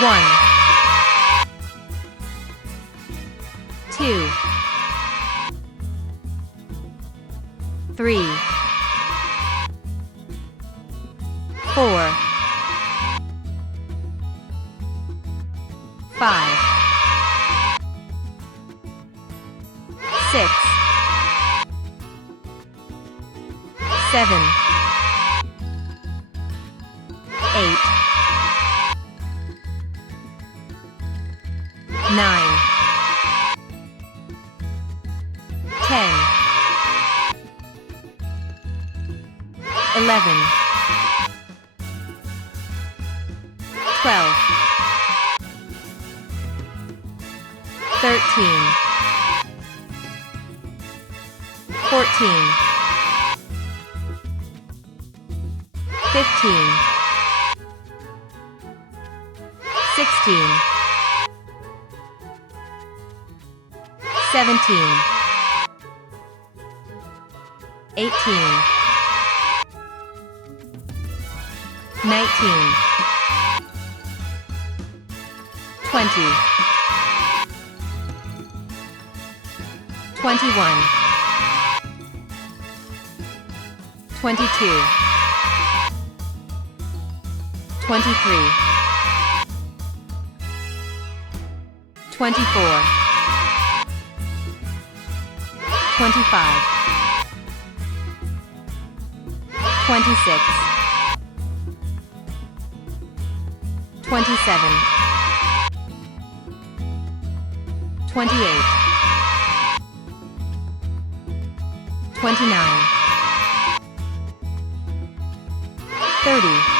1, 2, 3, 4, 5, 6, 7, 8, 9, 10, 11, 12, 13, 14, 15, 16, 17, 18, 19, 20, 21, 22, 23, 24, 25, 26, 27, 28, 29, 30,